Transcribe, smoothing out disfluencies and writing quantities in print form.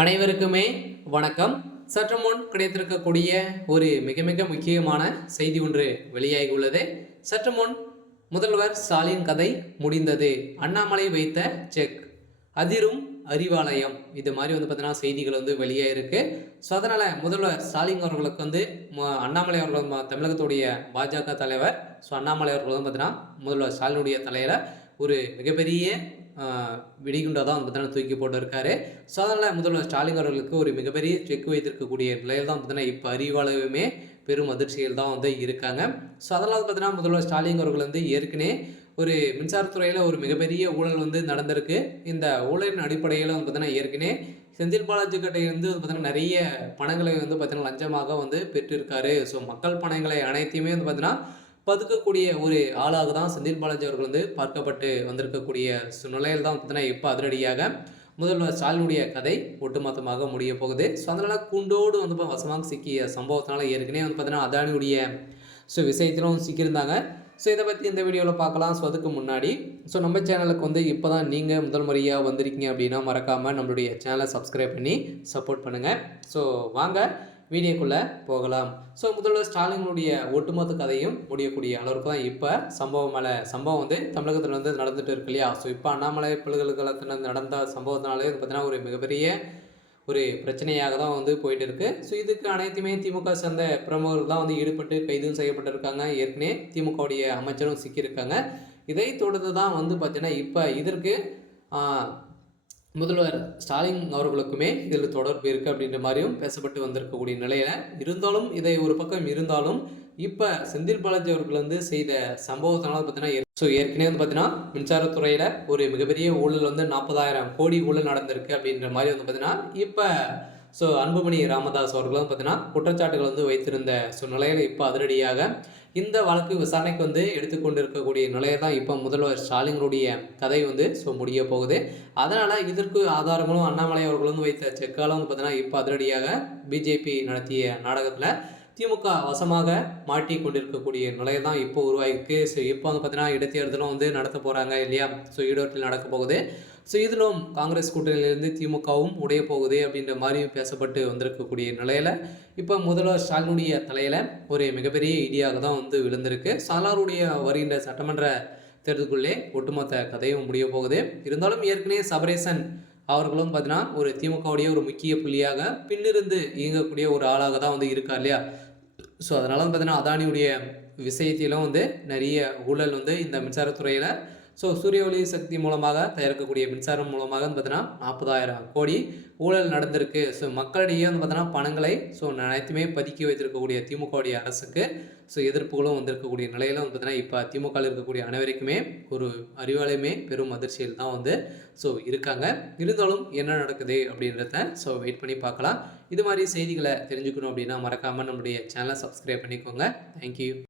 அனைவருக்குமே வணக்கம். சற்று முன் கிடைத்திருக்கக்கூடிய ஒரு மிக மிக முக்கியமான செய்தி ஒன்று வெளியாகி உள்ளது. சற்று முன் முதல்வர் ஸ்டாலின் கதை முடிந்தது, அண்ணாமலை வைத்த செக், அதிரும் அறிவாலயம், இது மாதிரி பார்த்தீங்கன்னா செய்திகள் வெளியாயிருக்கு. ஸோ அதனால் முதல்வர் ஸ்டாலின் அவர்களுக்கு அண்ணாமலை அவர்கள் தமிழகத்துடைய பாஜக தலைவர் அண்ணாமலை அவர்கள் பார்த்தீங்கன்னா முதல்வர் ஸ்டாலினுடைய தலையில் ஒரு மிகப்பெரிய வெடிகுண்டா தான் பார்த்தீங்கன்னா தூக்கி போட்டிருக்காரு. ஸோ அதனால் முதல்வர் ஸ்டாலின் அவர்களுக்கு ஒரு மிகப்பெரிய செக் வைத்திருக்கக்கூடிய நிலையில் தான் பார்த்தீங்கன்னா இப்போ அறிவாலயமே பெரும் அதிர்ச்சியில் தான் இருக்காங்க. ஸோ அதனால் பார்த்தீங்கன்னா முதல்வர் ஸ்டாலின் அவர்கள் ஏற்கனவே ஒரு மின்சாரத்துறையில் ஒரு மிகப்பெரிய ஊழல் நடந்திருக்கு. இந்த ஊழலின் அடிப்படையில் பார்த்தீங்கன்னா ஏற்கனவே செந்தில் பாலாஜி கிட்டேருந்து பார்த்தீங்கன்னா நிறைய பணங்களை பார்த்தீங்கன்னா லஞ்சமாக பெற்றிருக்காரு. ஸோ மக்கள் பணங்களை அனைத்தையுமே பார்த்தீங்கன்னா பதுக்கக்கூடிய ஒரு ஆளாக தான் செந்தில் பாலாஜி அவர்கள் பார்க்கப்பட்டு வந்திருக்கக்கூடிய நிலையில் தான் பார்த்தீங்கன்னா இப்போ அதிரடியாக முதல்வர் ஸ்டாலினுடைய கதை ஒட்டுமொத்தமாக முடிய போகுது. ஸோ அதனால் கூண்டோடு வசமாக சிக்கிய சம்பவத்தினால ஏற்கனவே பார்த்தீங்கன்னா அதானியுடைய விஷயத்திலும் சிக்கியிருந்தாங்க. ஸோ இதை பற்றி இந்த வீடியோவில் பார்க்கலாம். ஸோ அதுக்கு முன்னாடி நம்ம சேனலுக்கு இப்போ தான் நீங்கள் முதல் முறையாக வந்திருக்கீங்க அப்படின்னா மறக்காமல் நம்மளுடைய சேனலை சப்ஸ்கிரைப் பண்ணி சப்போர்ட் பண்ணுங்கள். ஸோ வாங்க வீடியோக்குள்ளே போகலாம். ஸோ முதல்வர் ஸ்டாலினுடைய ஒட்டுமொத்த கதையும் முடியக்கூடிய அளவுக்கு தான் இப்போ சம்பவம் தமிழகத்தில் நடந்துட்டு இருக்கு இல்லையா. ஸோ இப்போ அண்ணாமலை பல்கலைக்கழகத்தில் நடந்த சம்பவத்தினாலே பார்த்தீங்கன்னா ஒரு மிகப்பெரிய ஒரு பிரச்சனையாக தான் போயிட்டு இருக்கு. ஸோ இதுக்கு அனைத்துமே திமுக சேர்ந்த பிரமுகர்கள் தான் ஈடுபட்டு கைதும் செய்யப்பட்டிருக்காங்க. ஏற்கனவே திமுகவுடைய அமைச்சரும் சிக்கியிருக்காங்க. இதை தொடர்ந்து தான் பார்த்தீங்கன்னா இப்போ இதற்கு முதல்வர் ஸ்டாலின் அவர்களுக்குமே இதில் தொடர்பு இருக்குது அப்படின்ற மாதிரியும் பேசப்பட்டு வந்திருக்கக்கூடிய நிலையில் இருந்தாலும் இதை ஒரு பக்கம் இருந்தாலும் இப்போ செந்தில் பாலாஜி அவர்கள் செய்த சம்பவத்தினால பார்த்தீங்கன்னா ஏற்கனவே பார்த்தீங்கன்னா மின்சாரத்துறையில் ஒரு மிகப்பெரிய ஊழல் 40,000 கோடி ஊழல் நடந்திருக்கு அப்படின்ற மாதிரி பார்த்தீங்கன்னா இப்போ அன்புமணி ராமதாஸ் அவர்களும் பார்த்தீங்கன்னா குற்றச்சாட்டுகள் வைத்திருந்த நிலையில் இப்போ அதிரடியாக இந்த வழக்கு விசாரணைக்கு எடுத்துக்கொண்டு இருக்கக்கூடிய நிலையை தான் இப்போ முதல்வர் ஸ்டாலினுடைய கதை முடிய போகுது. அதனால் இதற்கு ஆதாரங்களும் அண்ணாமலை அவர்கள் வைத்த செக்காலும் பார்த்தீங்கன்னா இப்போ அதிரடியாக பிஜேபி நடத்திய நாடகத்தில் திமுக வசமாக மாட்டி கொண்டிருக்கக்கூடிய நிலையை தான் இப்போ உருவாகிருக்கு. ஸோ இப்போ பார்த்தீங்கன்னா இடைத்தேர்தலும் நடத்த போகிறாங்க இல்லையா. ஸோ ஈரோட்டில் நடக்க போகுது. ஸோ இதிலும் காங்கிரஸ் கூட்டணியிலிருந்து திமுகவும் உடைய போகுது அப்படின்ற மாதிரி பேசப்பட்டு வந்திருக்கக்கூடிய நிலையில் இப்போ முதல்வர் ஸ்டாலினுடைய தலையில் ஒரு மிகப்பெரிய இடியாக தான் விழுந்திருக்கு. சாலாருடைய வருகின்ற சட்டமன்ற தேர்தலுக்குள்ளே ஒட்டுமொத்த கதையும் முடிய போகுது. இருந்தாலும் ஏற்கனவே சபரேசன் அவர்களும் பார்த்தீங்கன்னா ஒரு திமுகவுடைய ஒரு முக்கிய புள்ளியாக பின்னிருந்து இயங்கக்கூடிய ஒரு ஆளாக தான் இருக்கார் இல்லையா. ஸோ அதனால பார்த்தீங்கன்னா அதானியுடைய விஷயத்திலும் நிறைய ஊழல் இந்த மின்சாரத்துறையில் சூரிய ஒளி சக்தி மூலமாக தயாரிக்கக்கூடிய மின்சாரம் மூலமாக பார்த்தீங்கன்னா 40,000 கோடி ஊழல் நடந்திருக்கு. ஸோ மக்களிடையே பார்த்தீங்கன்னா பணங்களை அனைத்துமே பதுக்கி வைத்திருக்கக்கூடிய திமுகவுடைய அரசுக்கு எதிர்ப்புகளும் வந்திருக்கக்கூடிய நிலையில் பார்த்தீங்கன்னா இப்போ திமுகவில் இருக்கக்கூடிய அனைவருக்குமே ஒரு அறிவாலயமே பெரும் அதிர்ச்சியில் தான் இருக்காங்க. இருந்தாலும் என்ன நடக்குது அப்படின்றத வெயிட் பண்ணி பார்க்கலாம். இது மாதிரி செய்திகளை தெரிஞ்சுக்கணும் அப்படின்னா மறக்காமல் நம்மளுடைய சேனலை சப்ஸ்கிரைப் பண்ணிக்கோங்க. தேங்க்யூ.